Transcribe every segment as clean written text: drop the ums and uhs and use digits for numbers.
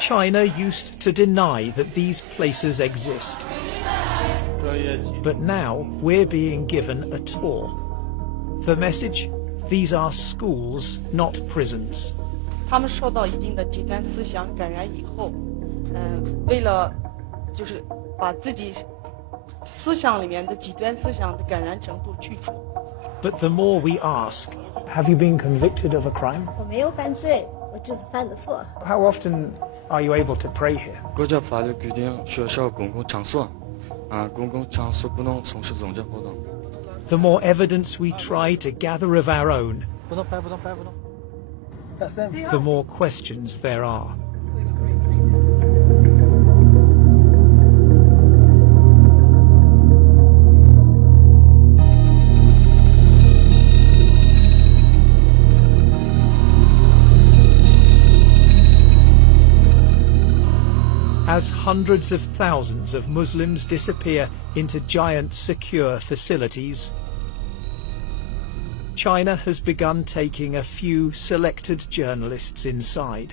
China used to deny that these places exist. But now we're being given a tour. The message? These are schools, not prisons. 他们受到一定的极端思想感染以后，为了就是把自己思想里面的极端思想的感染程度去除。But the more we ask, have you been convicted of a crime? 我没有犯罪，我就是犯的错。 How often are you able to pray here? 国家法律规定，学校公共场所，公共场所不能从事宗教活动。 The more evidence we try to gather of our own, the more questions there are. As hundreds of thousands of Muslims disappear into giant secure facilities, China has begun taking a few selected journalists inside.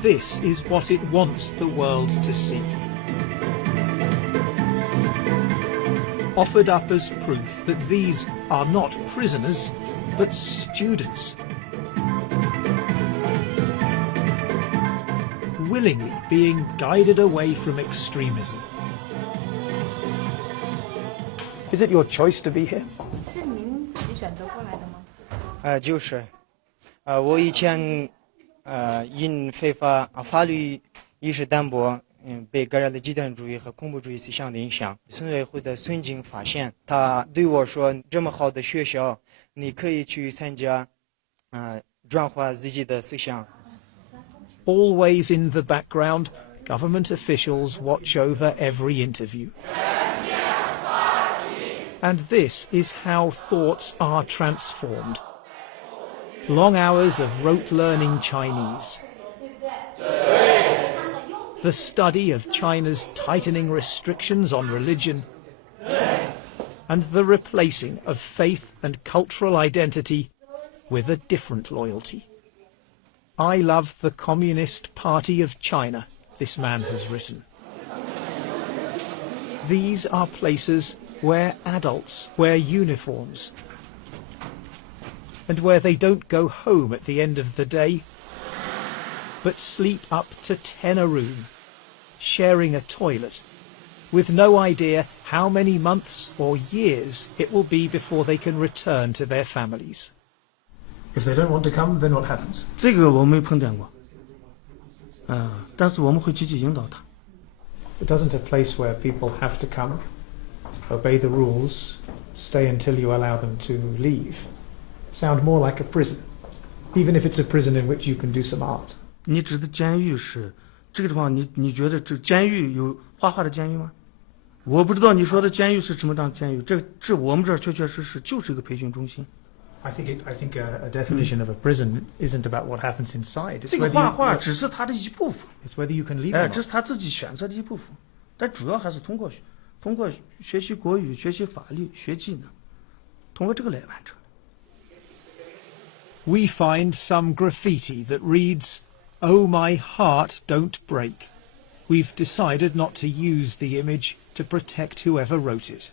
This is what it wants the world to see. Offered up as proof that these are not prisoners, but students. Willingly being guided away from extremism. Is it your choice to be here? 是您自己选择过来的吗？就是，我以前因非法法律意识淡薄，被感染了极端主义和恐怖主义思想的影响。村委会的孙经发现，他对我说：“这么好的学校，你可以去参加，转化自己的思想。” Always in the background, government officials watch over every interview. And this is how thoughts are transformed. Long hours of rote learning Chinese. The study of China's tightening restrictions on religion. And the replacing of faith and cultural identity with a different loyalty. I love the Communist Party of China, this man has written. These are places where adults wear uniforms and where they don't go home at the end of the day, but sleep up to 10 a room, sharing a toilet, with no idea how many months or years it will be before they can return to their families. If they don't want to come, then what happens? 这个我没碰见过，但是我们会积极引导他。 It doesn't a place where people have to come, obey the rules, stay until you allow them to leave, sound more like a prison, even if it's a prison in which you can do some art. 你指的监狱是这个地方，你觉得这监狱有画画的监狱吗？我不知道你说的监狱是什么样监狱，这我们这儿确确实实就是一个培训中心。 I think a definition of a prison isn't about what happens inside. 这个画画只是他的一部分。 It's whether you can leave or not. 这是他自己选择的一部分，但主要还是通过学习国语、学习法律、学技能，通过这个来完成。 We find some graffiti that reads, "Oh my heart, don't break." We've decided not to use the image to protect whoever wrote it.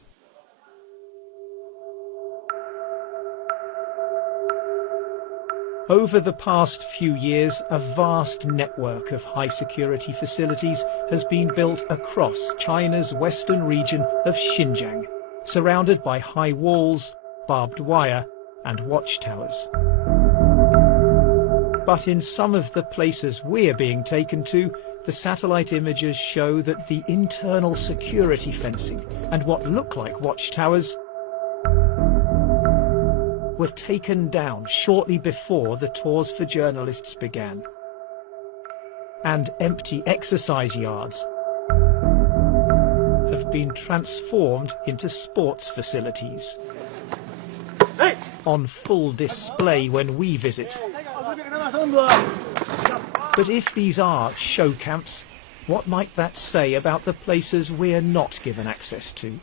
Over the past few years, a vast network of high-security facilities has been built across China's western region of Xinjiang, surrounded by high walls, barbed wire, and watchtowers. But in some of the places we're being taken to, the satellite images show that the internal security fencing and what look like watchtowers were taken down shortly before the tours for journalists began. And empty exercise yards have been transformed into sports facilities. On full display when we visit. But if these are show camps, what might that say about the places we're not given access to?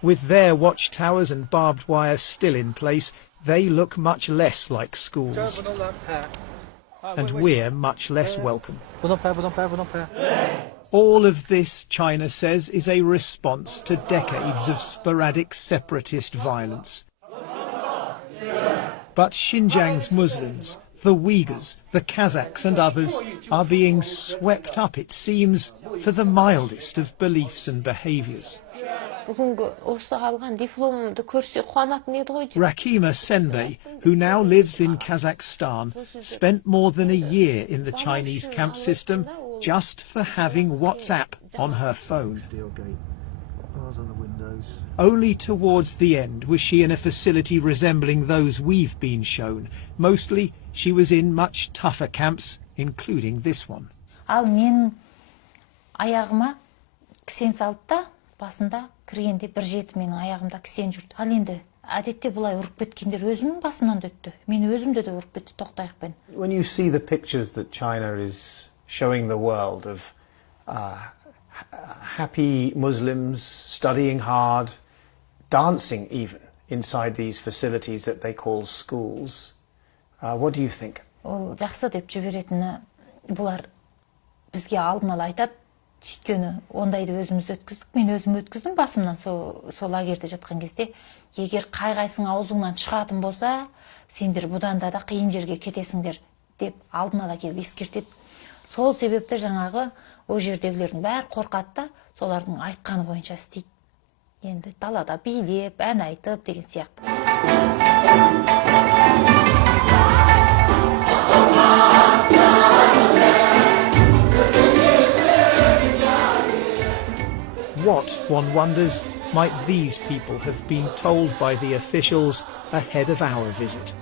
With their watchtowers and barbed wire still in place, they look much less like schools. And we're much less welcome. All of this, China says, is a response to decades of sporadic separatist violence. But Xinjiang's Muslims, the Uyghurs, the Kazakhs and others are being swept up, it seems, for the mildest of beliefs and behaviours. Rakima Senbei, who now lives in Kazakhstan, spent more than a year in the Chinese camp system just for having WhatsApp on her phone. Only towards the end was she in a facility resembling those we've been shown. Mostly she was in much tougher camps, including this one. Басында кіргенде бір жеті менің аяғымда кісен жүрді. Ал енді әдетте бұлай ұрып кеткендер өзімнің басымнан да өтті. Мен өзімді де ұрып кетті тоқтайықпен. When you see the pictures that China is showing the world of happy Muslims studying hard, dancing even inside these facilities that they call schools, what do you think? Ол жақсы деп жіберетіні бұлар бізге алдын ала айтады. Өйткені ондайды өзіміз өткіздік, мен өзім өткіздім басымнан сол лагерьде жатқан кезде. Егер қай-қайсың аузыңнан шығатын болса, сендер бұдан да қиын жерге кетесіңдер деп алдын ала келіп ескертеді. Сол себепті жаңағы о жердегілердің бәрі қорқады да, солардың айтқаны бойынша істейді. Енді далада билеп, ән айтып деген сияқты. What, one wonders, might these people have been told by the officials ahead of our visit?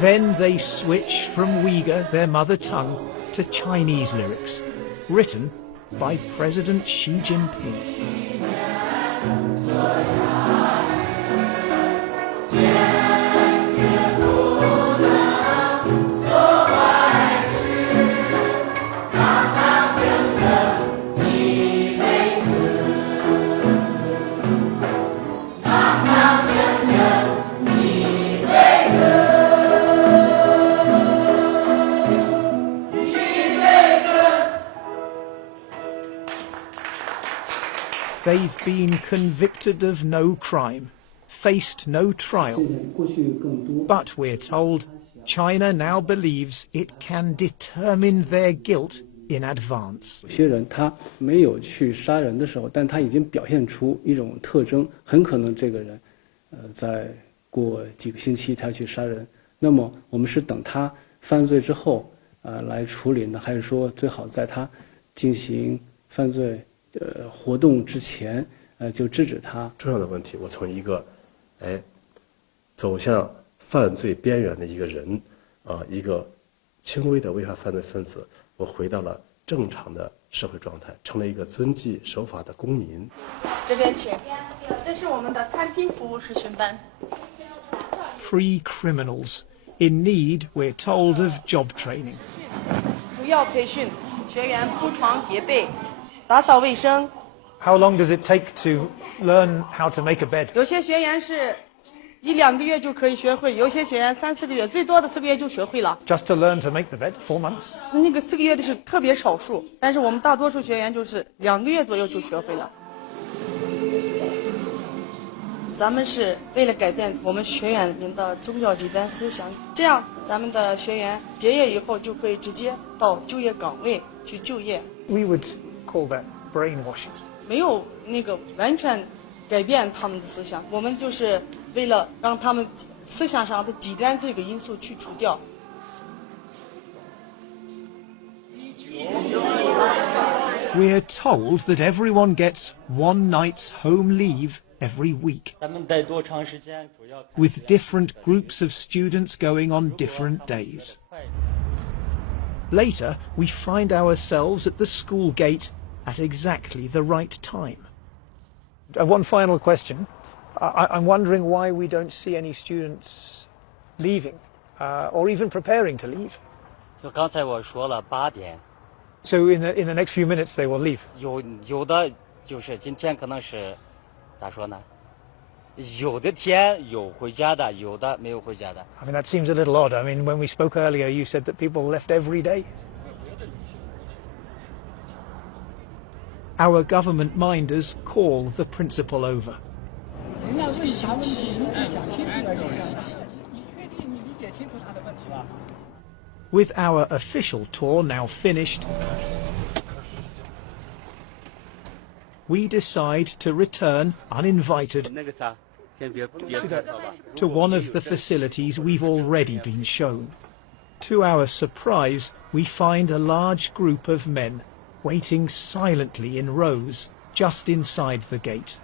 Then they switch from Uyghur, their mother tongue, to Chinese lyrics, written by President Xi Jinping. They've been convicted of no crime, faced no trial. But we're told China now believes it can determine their guilt in advance. 有些人他没有去杀人的时候，但他已经表现出一种特征，很可能这个人，在过几个星期他去杀人。那么我们是等他犯罪之后，来处理呢，还是说最好在他进行犯罪活动之前，就制止他？重要的问题，我从一个，走向犯罪边缘的一个人，一个轻微的违法犯罪分子，我回到了正常的社会状态，成了一个遵纪守法的公民。这边请，这是我们的餐厅服务实训班。Pre-criminals in need, we're told, of job training. 主要培训学员铺床叠被。打扫卫生。 How long does it take to learn how to make a bed? 有些学员是1-2个月就可以学会，有些学员3-4个月，最多的4个月就学会了。Just to learn to make the bed, 4 months? 那个4个月的是特别少数，但是我们大多数学员就是2个月左右就学会了。咱们是为了改变我们学员们的宗教极端思想，这样咱们的学员结业以后就可以直接到就业岗位去就业。We would call that brainwashing. 没有那个完全改变他们的思想，我们就是为了让他们思想上的极端这个因素去除掉。We're told that everyone gets 1 night's home leave every week, with different groups of students going on different days. Later, we find ourselves at the school gate at exactly the right time. One final question. I'm wondering why we don't see any students leaving or even preparing to leave. 就刚才我说了8点。 So in the next few minutes they will leave. 有的就是今天可能是咋说呢？有的天有回家的，有的没有回家的。I mean, that seems a little odd. I mean, when we spoke earlier, you said that people left every day. Our government minders call the principal over. With our official tour now finished, we decide to return uninvited to one of the facilities we've already been shown. To our surprise, we find a large group of men waiting silently in rows just inside the gate.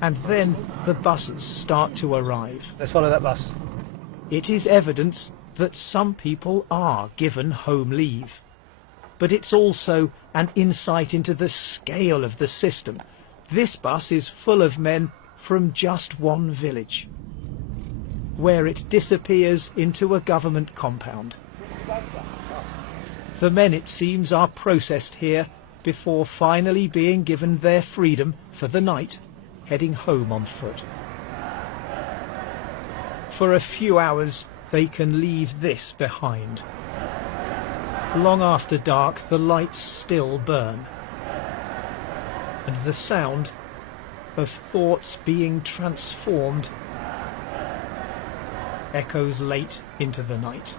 And then the buses start to arrive. Let's follow that bus. It is evidence that some people are given home leave. But it's also an insight into the scale of the system. This bus is full of men from just one village, where it disappears into a government compound. The men, it seems, are processed here before finally being given their freedom for the night, heading home on foot. For a few hours, they can leave this behind. Long after dark, the lights still burn, and the sound of thoughts being transformed echoes late into the night.